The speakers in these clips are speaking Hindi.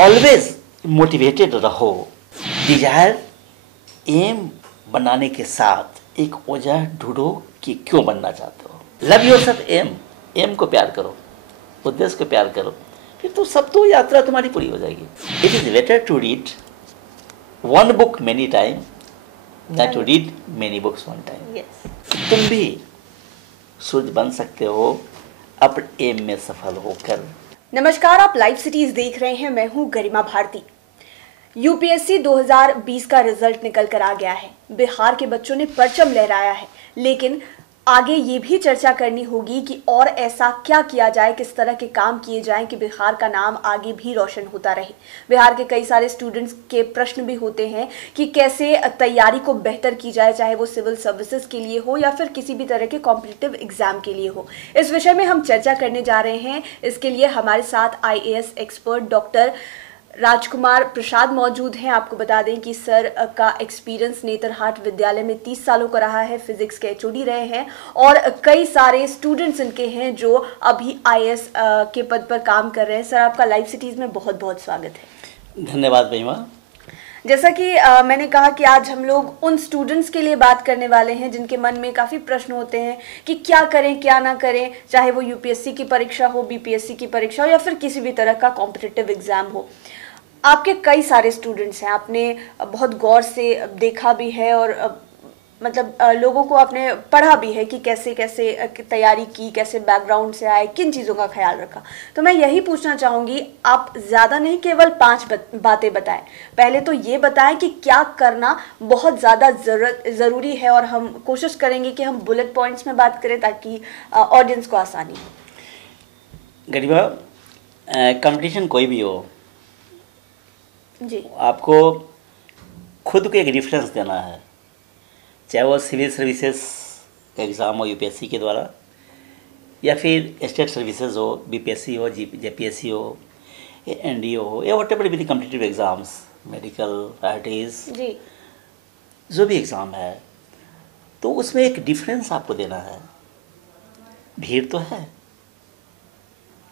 ऑलवेज मोटिवेटेड रहो। डिजायर एम बनाने के साथ एक वजह ढूंढो कि क्यों बनना चाहते हो। लव योरसेल्फ एम को प्यार करो, उद्देश्य को प्यार करो, फिर तो सब तो यात्रा तुम्हारी पूरी हो जाएगी। It is better to read one book many time than to read many books one time. तुम भी सूर्य बन सकते हो अपने एम में सफल होकर। नमस्कार, आप लाइव सिटीज देख रहे हैं। मैं हूं गरिमा भारती। यूपीएससी 2020 का रिजल्ट निकल कर आ गया है। बिहार के बच्चों ने परचम लहराया है, लेकिन आगे ये भी चर्चा करनी होगी कि और ऐसा क्या किया जाए, किस तरह के काम किए जाएं कि बिहार का नाम आगे भी रोशन होता रहे। बिहार के कई सारे स्टूडेंट्स के प्रश्न भी होते हैं कि कैसे तैयारी को बेहतर की जाए, चाहे वो सिविल सर्विसेज के लिए हो या फिर किसी भी तरह के कॉम्पिटिटिव एग्जाम के लिए हो। इस विषय में हम चर्चा करने जा रहे हैं। इसके लिए हमारे साथ आईएएस एक्सपर्ट डॉक्टर राजकुमार प्रसाद मौजूद हैं। आपको बता दें कि सर का एक्सपीरियंस नेतरहाट विद्यालय में 30 सालों का रहा है। फिजिक्स के एचओडी रहे हैं और कई सारे स्टूडेंट्स इनके हैं जो अभी आईएएस के पद पर काम कर रहे हैं। सर, आपका लाइव सिटीज में बहुत बहुत स्वागत है। धन्यवाद महिमा। जैसा कि मैंने कहा कि आज हम लोग उन स्टूडेंट्स के लिए बात करने वाले हैं जिनके मन में काफ़ी प्रश्न होते हैं कि क्या करें क्या ना करें, चाहे वो यूपीएससी की परीक्षा हो, बीपीएससी की परीक्षा हो या फिर किसी भी तरह का कॉम्पिटिटिव एग्जाम हो। आपके कई सारे स्टूडेंट्स हैं, आपने बहुत गौर से देखा भी है और लोगों को आपने पढ़ा भी है कि कैसे कैसे तैयारी की, कैसे बैकग्राउंड से आए, किन चीज़ों का ख्याल रखा। तो मैं यही पूछना चाहूँगी, आप ज़्यादा नहीं केवल 5 बातें बताएं। पहले तो ये बताएं कि क्या करना बहुत ज़्यादा ज़रूरी है और हम कोशिश करेंगे कि हम बुलेट पॉइंट्स में बात करें ताकि ऑडियंस को आसानी हो। गरिमा, कंपटीशन कोई भी हो जी, आपको खुद को एक रेफरेंस देना है, चाहे वो सिविल सर्विसेज का एग्ज़ाम हो यूपीएससी के द्वारा या फिर स्टेट सर्विसेज हो, बीपीएससी हो, जेपीएससी हो, एनडीओ हो या whatever be the competitive exams, medical, IITs, JEE, जो भी एग्ज़ाम है, तो उसमें एक डिफरेंस आपको देना है। भीड़ तो है,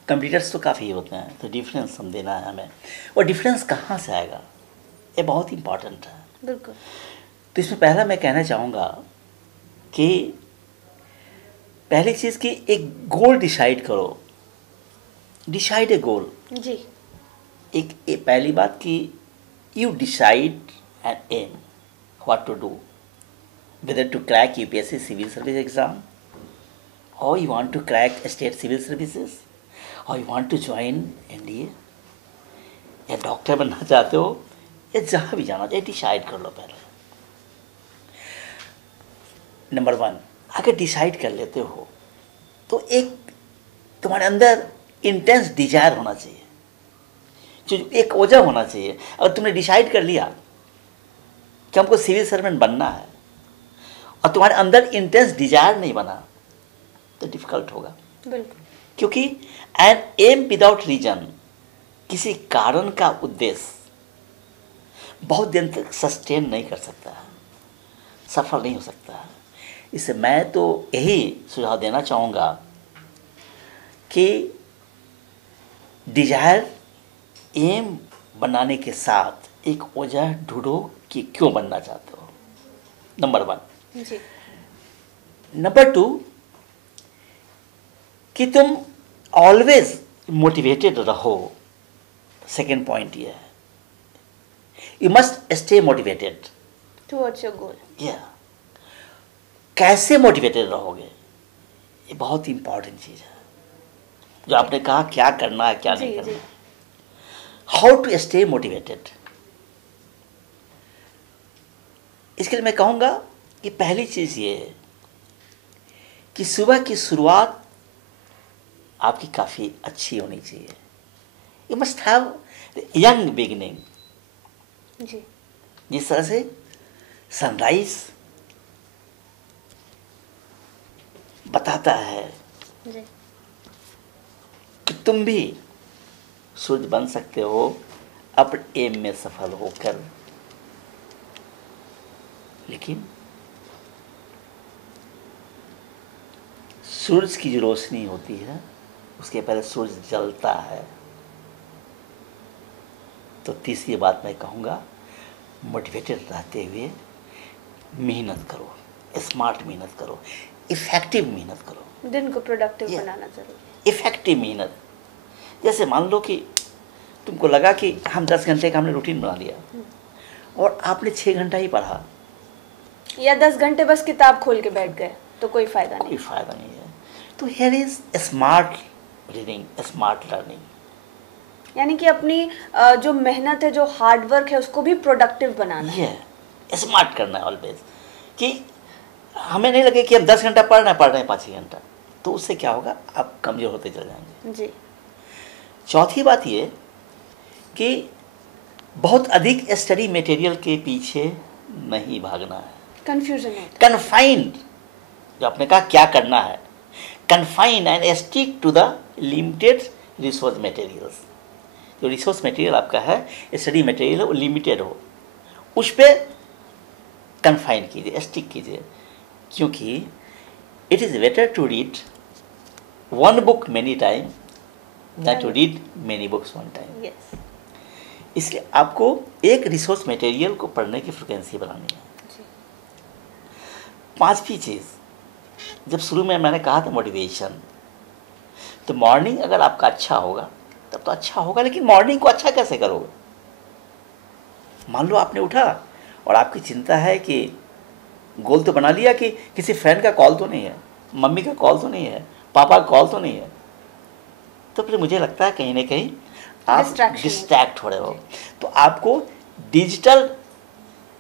कंप्यूटर्स तो काफ़ी होते हैं, तो डिफरेंस हम देना है हमें। और डिफरेंस कहाँ से आएगा, ये बहुत इंपॉर्टेंट है। बिल्कुल। तो इसमें पहला मैं कहना चाहूँगा कि पहली चीज़ कि एक गोल डिसाइड करो। डिसाइड ए गोल। जी, एक पहली बात कि you decide an aim what to do, whether to crack UPSC civil service exam और you want to crack state civil services और you want to join NDA, या डॉक्टर बनना चाहते हो या जहाँ भी जाना चाहिए, डिसाइड कर लो पहले। नंबर 1, अगर डिसाइड कर लेते हो तो एक तुम्हारे अंदर इंटेंस डिजायर होना चाहिए, जो एक वजह होना चाहिए। अगर तुमने डिसाइड कर लिया कि हमको सिविल सर्वेंट बनना है और तुम्हारे अंदर इंटेंस डिजायर नहीं बना तो डिफिकल्ट होगा। बिल्कुल। क्योंकि एन एम विदाउट रीजन, किसी कारण का उद्देश्य बहुत दिन तक सस्टेन नहीं कर सकता है, सफल नहीं हो सकता है। इससे मैं तो यही सुझाव देना चाहूँगा कि डिजायर एम बनाने के साथ एक वजह ढूंढो कि क्यों बनना चाहते हो। नंबर 1। जी, नंबर 2 कि तुम ऑलवेज मोटिवेटेड रहो। सेकेंड पॉइंट ये है, you must stay motivated towards your goal. कैसे मोटिवेटेड रहोगे, ये बहुत इंपॉर्टेंट चीज़ है। जो आपने कहा क्या करना है क्या नहीं करना, हाउ टू स्टे मोटिवेटेड। इसके लिए मैं कहूँगा कि पहली चीज़ ये है कि सुबह की शुरुआत आपकी काफ़ी अच्छी होनी चाहिए। You must have young beginning. जी, जिस तरह से सनराइज बताता है जी, कि तुम भी सूर्य बन सकते हो अपने एम में सफल होकर। लेकिन सूरज की जो रोशनी होती है उसके पहले सूरज जलता है, तो तीसरी बात मैं कहूँगा, मोटिवेटेड रहते हुए मेहनत करो, स्मार्ट मेहनत करो, इफ़ेक्टिव मेहनत करो। दिन को प्रोडक्टिव Yeah. बनाना जरूरी इफ़ेक्टिव मेहनत। जैसे मान लो कि तुमको लगा कि हम 10 घंटे का हमने रूटीन बना लिया और आपने 6 घंटा ही पढ़ा, है। या 10 घंटे बस किताब खोल के बैठ गए तो कोई फायदा कोई नहीं। फायदा नहीं है। तो here is smart reading, smart learning. यानी कि अपनी जो मेहनत है, जो हार्डवर्क है, उसको भी प्रोडक्टिव बनाना है। ये स्मार्ट करना है ऑलवेज, कि हमें नहीं लगे कि हम 10 घंटा पढ़ रहे हैं 5 घंटा, तो उससे क्या होगा, आप कमज़ोर होते चले जाएंगे। जी। चौथी बात ये कि बहुत अधिक स्टडी मटेरियल के पीछे नहीं भागना है। कंफ्यूजन होता है। कन्फाइंड, जो आपने कहा क्या करना है, confine and stick to the limited resource materials. जो रिसोर्स मटेरियल आपका है, स्टडी मटेरियल है, वो लिमिटेड हो, उस पर कन्फाइन कीजिए, स्टिक कीजिए। क्योंकि it is better to read one book many time than to read many books one time. Yes. इसलिए आपको एक रिसोर्स मटेरियल को पढ़ने की फ्रिक्वेंसी बनानी है। जी। पांचवी चीज़, जब शुरू में मैंने कहा था मोटिवेशन, तो मॉर्निंग अगर आपका अच्छा होगा तब तो अच्छा होगा, लेकिन मॉर्निंग को अच्छा कैसे करोगे? मान लो आपने उठा और आपकी चिंता है कि गोल तो बना लिया कि किसी फ्रेंड का कॉल तो नहीं है, मम्मी का कॉल तो नहीं है, पापा का कॉल तो नहीं है, तो फिर मुझे लगता है कहीं ना कहीं आप डिस्ट्रैक्ट हो रहे हो। तो आपको डिजिटल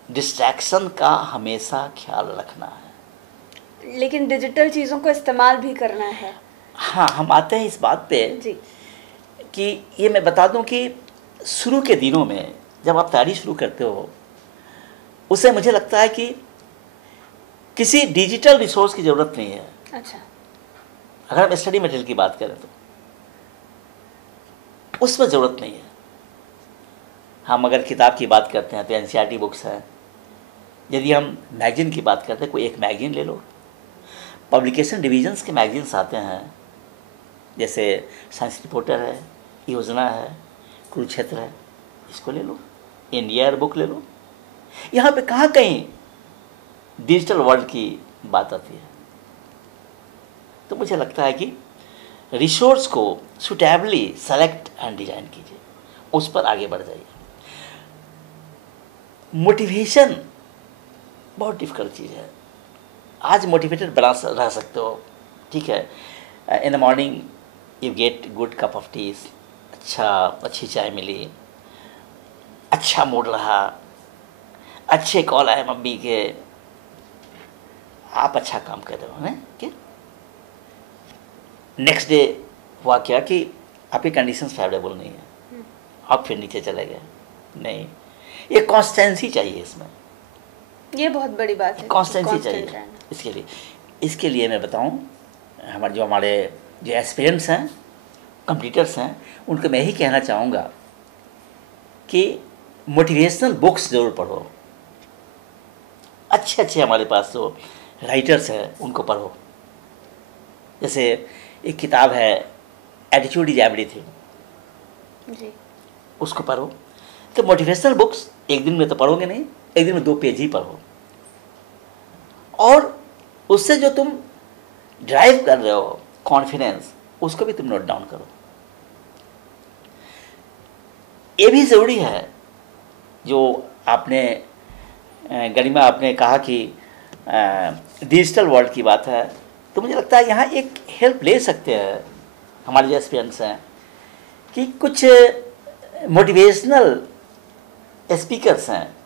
डिस्ट्रैक्शन का हमेशा ख्याल रखना है। लेकिन डिजिटल चीज़ों को इस्तेमाल भी करना है। हाँ, हम आते हैं इस बात पे जी। कि ये मैं बता दूं कि शुरू के दिनों में जब आप तैयारी शुरू करते हो, उससे मुझे लगता है कि किसी डिजिटल रिसोर्स की ज़रूरत नहीं है। अच्छा। अगर हम स्टडी मटेरियल की बात करें तो उसमें ज़रूरत नहीं है। हम अगर किताब की बात करते हैं तो एनसीईआरटी बुक्स है। यदि हम मैगजीन की बात करते हैं, कोई एक मैगजीन ले लो। पब्लिकेशन डिवीजन्स के मैगजीन्स आते हैं, जैसे साइंस रिपोर्टर है, योजना है, कुरुक्षेत्र है, इसको ले लो। इंडिया बुक ले लो। यहाँ पे कहाँ कहीं डिजिटल वर्ल्ड की बात आती है। तो मुझे लगता है कि रिसोर्स को सुटेबली सेलेक्ट एंड डिजाइन कीजिए, उस पर आगे बढ़ जाइए। मोटिवेशन बहुत डिफिकल्ट चीज़ है। आज मोटिवेटेड बना रह सकते हो, ठीक है। In the morning you get good cup of T, अच्छी चाय मिली, अच्छा मूड रहा, अच्छे कॉल आए मम्मी के, आप अच्छा काम कर रहे हो ना, क्या नेक्स्ट डे हुआ क्या कि आपकी कंडीशंस फेवरेबल नहीं है, आप फिर नीचे चले गए। नहीं, ये कॉन्स्टेंसी चाहिए इसमें, ये बहुत बड़ी बात है। कॉन्स्टेंसी चाहिए इसके लिए मैं बताऊं, हमारे जो एस्पिरेंट्स हैं, कंप्लीटर्स हैं, उनको मैं यही कहना चाहूँगा कि मोटिवेशनल बुक्स ज़रूर पढ़ो। अच्छे हमारे पास जो राइटर्स हैं उनको पढ़ो। जैसे एक किताब है एटीट्यूड इज एवरीथिंग, जी। उसको पढ़ो। तो मोटिवेशनल बुक्स एक दिन में तो पढ़ोगे नहीं, एक दिन में 2 पेज ही पढ़ो, और उससे जो तुम ड्राइव कर रहे हो कॉन्फिडेंस, उसको भी तुम नोट डाउन करो। ये भी ज़रूरी है जो आपने गरिमा आपने कहा कि डिजिटल वर्ल्ड की बात है, तो मुझे लगता है यहाँ एक हेल्प ले सकते हैं हमारे जो एस्पिरेंट्स हैं कि कुछ मोटिवेशनल स्पीकर्स हैं,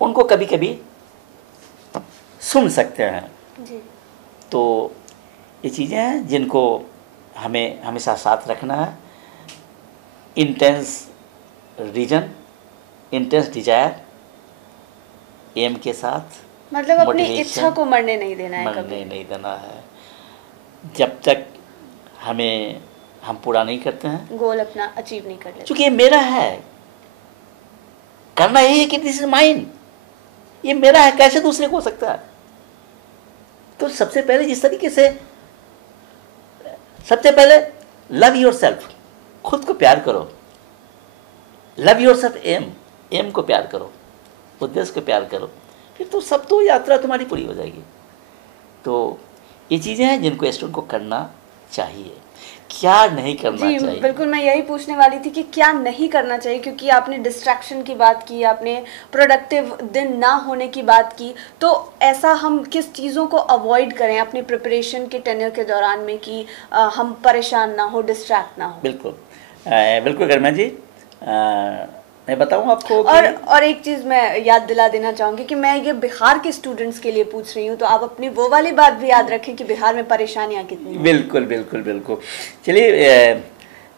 उनको कभी कभी सुन सकते हैं। जी। तो ये चीज़ें हैं जिनको हमें हमेशा साथ रखना है। Intense reason, intense desire, aim के साथ, मतलब अपनी motivation, इच्छा को मरने नहीं देना है, मरने कभी नहीं देना है। जब तक हम पूरा नहीं करते हैं, गोल अपना अचीव नहीं कर लेते। क्योंकि ये मेरा है, करना यही है कि दिस इज माइन, ये मेरा है, कैसे दूसरे को हो सकता है? तो सबसे पहले जिस तरीके से, सबसे पहले लव योर सेल्फ, खुद को प्यार करो, लव योरसेल्फ एम, एम को प्यार करो, उद्देश्य को प्यार करो, फिर तो सब तो यात्रा तुम्हारी पूरी हो जाएगी। तो ये चीज़ें हैं जिनको स्टूडेंट को करना चाहिए, क्या नहीं करना जी चाहिए। बिल्कुल, मैं यही पूछने वाली थी कि क्या नहीं करना चाहिए, क्योंकि आपने डिस्ट्रैक्शन की बात की, आपने प्रोडक्टिव दिन ना होने की बात की, तो ऐसा हम किस चीज़ों को अवॉइड करें अपनी प्रिपरेशन के टेन्योर के दौरान में कि हम परेशान ना हो, डिस्ट्रैक्ट ना हो। बिल्कुल बिल्कुल गरिमा जी, मैं बताऊं आपको और एक चीज़ मैं याद दिला देना चाहूँगी कि मैं ये बिहार के स्टूडेंट्स के लिए पूछ रही हूँ, तो आप अपनी वो वाली बात भी याद रखें कि बिहार में परेशानियाँ कितनी हैं। बिल्कुल बिल्कुल बिल्कुल। चलिए,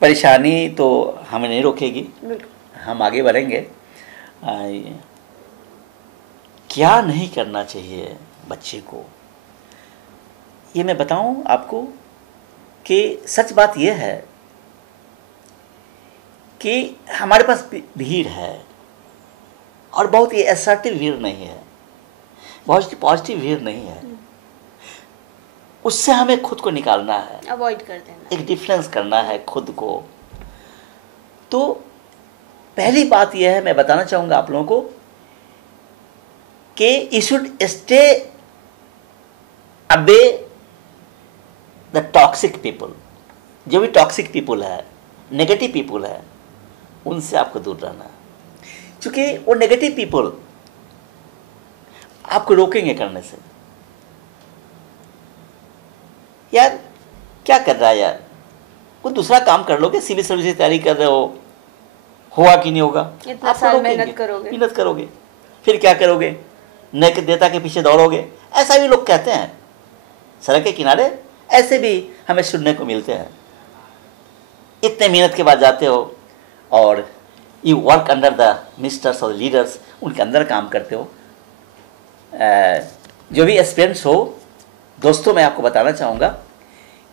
परेशानी तो हमें नहीं रोकेगी, बिल्कुल। हम आगे बढ़ेंगे। क्या नहीं करना चाहिए बच्चे को, ये मैं बताऊं आपको कि सच बात यह है कि हमारे पास भीड़ है, और बहुत ही असर्टिव भीड़ नहीं है, बहुत पॉजिटिव भीड़ नहीं है। उससे हमें खुद को निकालना है, अवॉइड कर देना, एक डिफरेंस करना है खुद को। तो पहली बात यह है, मैं बताना चाहूँगा आप लोगों को कि you should stay away the toxic people. जो भी टॉक्सिक पीपल है, नेगेटिव पीपल है, उनसे आपको दूर रहना है, क्योंकि वो नेगेटिव पीपल आपको रोकेंगे करने से। यार क्या कर रहा है यार, कोई दूसरा काम कर लोगे, सिविल सर्विस की तैयारी कर रहे हो, होगा कि नहीं होगा, इतना साल मेहनत करोगे, फिर क्या करोगे, नेता के पीछे दौड़ोगे, ऐसा भी लोग कहते हैं। सड़क के किनारे ऐसे भी हमें सुनने को मिलते हैं। इतने मेहनत के बाद जाते हो और you work under the ministers और लीडर्स, उनके अंदर काम करते हो। जो भी एस्पिरेंट्स हो, दोस्तों, मैं आपको बताना चाहूँगा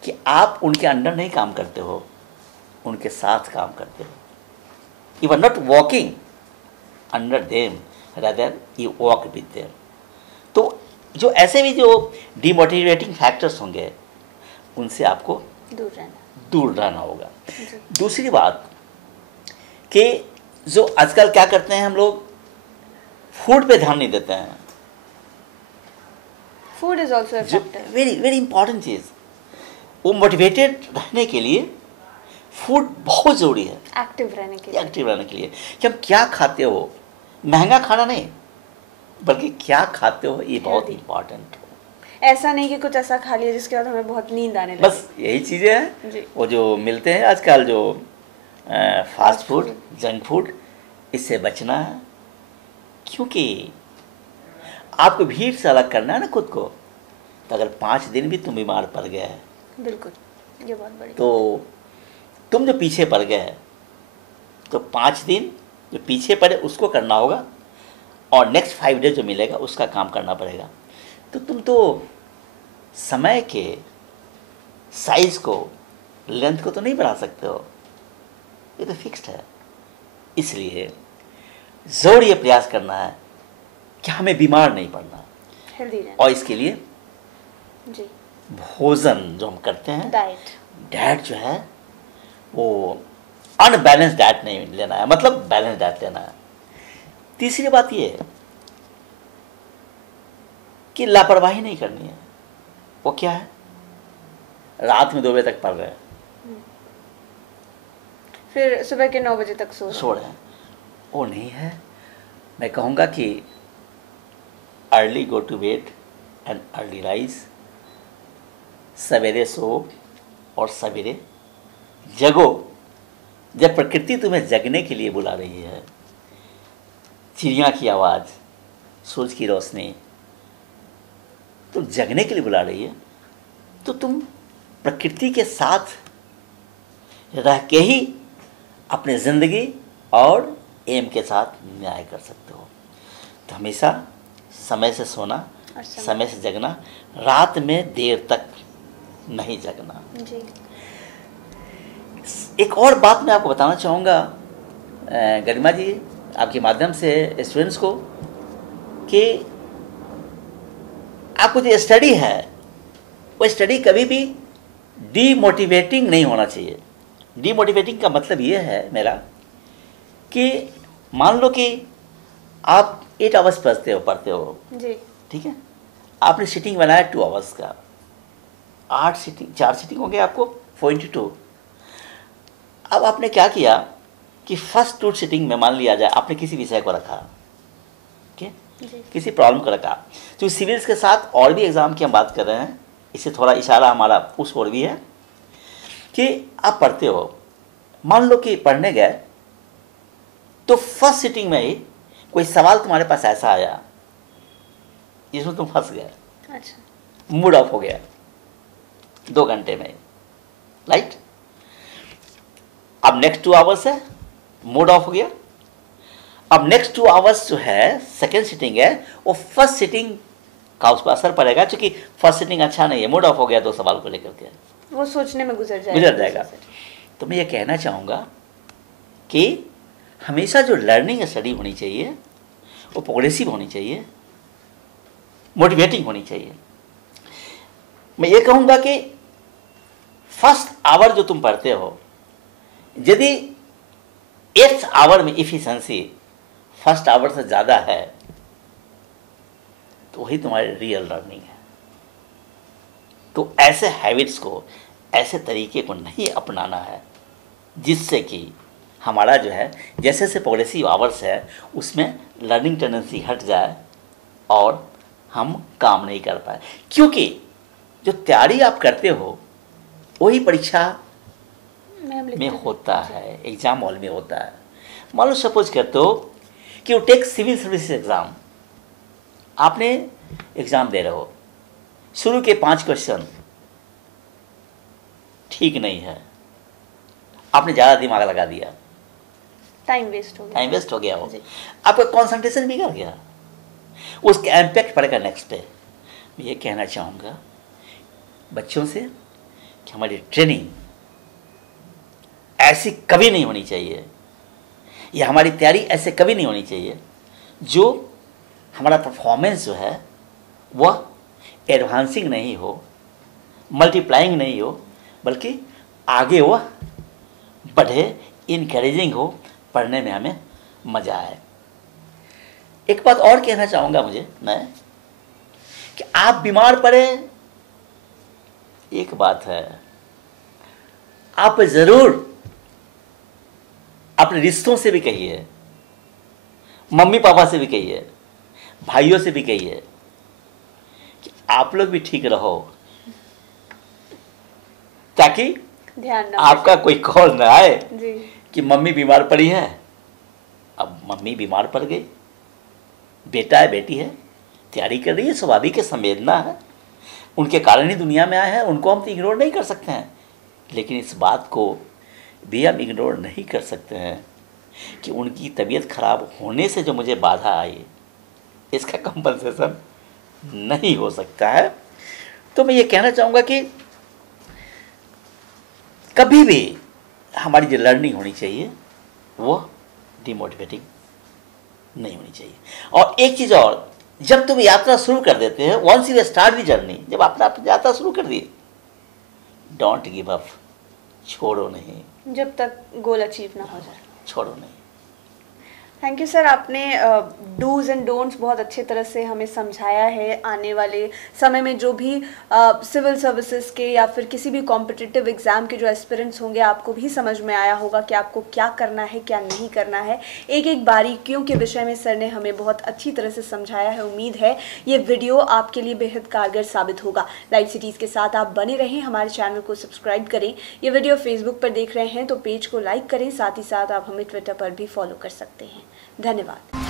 कि आप उनके अंडर नहीं काम करते हो, उनके साथ काम करते हो। You are not walking under them, rather you walk with them. तो जो ऐसे भी जो डिमोटिवेटिंग फैक्टर्स होंगे, उनसे आपको दूर रहना होगा। दूसरी बात कि जो आजकल क्या करते हैं हम लोग, फूड पे ध्यान नहीं देते हैं। Food is also a factor, very very important चीज़। वो मोटिवेटेड रहने के लिए फूड बहुत ज़रूरी है, एक्टिव रहने के लिए कि हम क्या खाते हो, महंगा खाना नहीं, बल्कि क्या खाते हो, ये बहुत इंपॉर्टेंट हो। ऐसा नहीं कि कुछ ऐसा खा लिया जिसके बाद हमें बहुत नींद आने लगे। बस यही चीज़ें हैं वो जो मिलते हैं आजकल, जो फास्ट फूड, जंक फूड, इससे बचना है। क्योंकि आपको भीड़ से अलग करना है ना खुद को। तो अगर 5 दिन भी तुम बीमार पड़ गए, बिल्कुल, ये बहुत बड़ी, तो तुम जो पीछे पड़ गए, तो 5 दिन जो पीछे पड़े उसको करना होगा, और नेक्स्ट 5 डेज जो मिलेगा उसका काम करना पड़ेगा। तो तुम तो समय के साइज को, लेंथ को तो नहीं बढ़ा सकते हो, ये तो फिक्स्ड है। इसलिए ज़रूर ये प्रयास करना है कि हमें बीमार नहीं पड़ना, हेल्दी रहना। और इसके लिए जी, भोजन जो हम करते हैं, डाइट जो है वो अनबैलेंस डाइट नहीं लेना है, मतलब बैलेंस डाइट लेना है। तीसरी बात ये है कि लापरवाही नहीं करनी है। वो क्या है, रात में 2 बजे तक पढ़ रहे हैं, फिर सुबह के 9 बजे तक सो रहे हैं, वो नहीं है। मैं कहूँगा कि early go to bed and early rise, सवेरे सो और सवेरे जगो। जब प्रकृति तुम्हें जगने के लिए बुला रही है, चिड़िया की आवाज़, सूरज की रोशनी तुम जगने के लिए बुला रही है, तो तुम प्रकृति के साथ रह के ही अपने ज़िंदगी और एम के साथ न्याय कर सकते हो। तो हमेशा समय से सोना, समय से जगना, रात में देर तक नहीं जगना। जी। एक और बात मैं आपको बताना चाहूँगा गरिमा जी, आपके माध्यम से स्टूडेंट्स को, कि आपको जो स्टडी है, वो स्टडी कभी भी डीमोटिवेटिंग नहीं होना चाहिए। डीमोटिवेटिंग का मतलब ये है मेरा कि मान लो कि आप 8 आवर्स पढ़ते हो जी। ठीक है, आपने सिटिंग बनाया 2 आवर्स का, 4 सिटिंग हो गए आपको 42। अब आपने क्या किया कि फर्स्ट 2 सिटिंग में मान लिया जाए आपने किसी विषय को रखा, किसी प्रॉब्लम को रखा, तो सिविल्स के साथ और भी एग्जाम की हम बात कर रहे हैं, इससे थोड़ा इशारा हमारा उस ओर भी है कि आप पढ़ते हो, मान लो कि पढ़ने गए तो फर्स्ट सिटिंग में ही कोई सवाल तुम्हारे पास ऐसा आया जिसमें तुम फंस गए, अच्छा, मूड ऑफ हो गया 2 घंटे में, राइट। अब नेक्स्ट 2 आवर्स है, मूड ऑफ हो गया। अब नेक्स्ट 2 आवर्स जो है सेकेंड सिटिंग है, वो फर्स्ट सिटिंग का उस पर असर पड़ेगा, क्योंकि फर्स्ट सिटिंग अच्छा नहीं है, मूड ऑफ हो गया 2 सवाल को लेकर के, वो सोचने में गुजर जाएगा। तो मैं ये कहना चाहूँगा कि हमेशा जो लर्निंग स्टडी होनी चाहिए वो प्रोग्रेसिव होनी चाहिए, मोटिवेटिंग होनी चाहिए। मैं ये कहूँगा कि फर्स्ट आवर जो तुम पढ़ते हो, यदि 8th आवर में इफिशिएंसी फर्स्ट आवर से ज़्यादा है तो वही तुम्हारी रियल लर्निंग है। तो ऐसे हैबिट्स को, ऐसे तरीके को नहीं अपनाना है जिससे कि हमारा जो है जैसे जैसे प्रोग्रेसिव आवर्स है उसमें लर्निंग टेंडेंसी हट जाए और हम काम नहीं कर पाए, क्योंकि जो तैयारी आप करते हो वही परीक्षा में होता है, एग्जाम हॉल में होता है। मान लो सपोज करते हो कि वो टेक सिविल सर्विस एग्ज़ाम, आपने एग्ज़ाम दे रहे हो, शुरू के 5 क्वेश्चन ठीक नहीं है, आपने ज़्यादा दिमाग लगा दिया, टाइम वेस्ट हो गया हो, आपका कंसंट्रेशन बिगड़ गया, उसका इम्पैक्ट पड़ेगा नेक्स्ट पे। मैं ये कहना चाहूँगा बच्चों से कि हमारी ट्रेनिंग ऐसी कभी नहीं होनी चाहिए, या हमारी तैयारी ऐसे कभी नहीं होनी चाहिए जो हमारा परफॉर्मेंस जो है वह एडवांसिंग नहीं हो, मल्टीप्लाइंग नहीं हो, बल्कि आगे वह बढ़े, इनकरेजिंग हो, पढ़ने में हमें मज़ा आए। एक बात और कहना चाहूँगा मैं कि आप बीमार पड़े एक बात है, आप ज़रूर अपने रिश्तों से भी कहिए, मम्मी पापा से भी कहिए, भाइयों से भी कहिए कि आप लोग भी ठीक रहो, ताकि ध्यान आपका कोई कॉल ना आए जी कि मम्मी बीमार पड़ी है। अब मम्मी बीमार पड़ गई, बेटा है बेटी है, तैयारी कर रही है, स्वाभाविक है, संवेदना है, उनके कारण ही दुनिया में आए हैं, उनको हम तो इग्नोर नहीं कर सकते हैं। लेकिन इस बात को भी हम इग्नोर नहीं कर सकते हैं कि उनकी तबीयत खराब होने से जो मुझे बाधा आई, इसका कंपनसेशन नहीं हो सकता है। तो मैं ये कहना चाहूँगा कि कभी भी हमारी जो लर्निंग होनी चाहिए वो डिमोटिवेटिंग नहीं होनी चाहिए। और एक चीज़ और, जब तुम यात्रा शुरू कर देते हैं, once you start the journey, जब आपने यात्रा शुरू कर दी, डोंट गिव अप, छोड़ो नहीं, जब तक गोल अचीव ना हो जाए, छोड़ो नहीं। थैंक यू सर, आपने डूज एंड डोंट्स बहुत अच्छे तरह से हमें समझाया है। आने वाले समय में जो भी सिविल सर्विसेज के या फिर किसी भी कॉम्पिटिटिव एग्ज़ाम के जो एस्पिरेंट्स होंगे, आपको भी समझ में आया होगा कि आपको क्या करना है, क्या नहीं करना है। एक एक बारीकियों के विषय में सर ने हमें बहुत अच्छी तरह से समझाया है। उम्मीद है ये वीडियो आपके लिए बेहद कारगर साबित होगा। लाइव सिटीज़ के साथ आप बने रहें, हमारे चैनल को सब्सक्राइब करें। ये वीडियो फेसबुक पर देख रहे हैं तो पेज को लाइक करें, साथ ही साथ आप हमें ट्विटर पर भी फॉलो कर सकते हैं। धन्यवाद।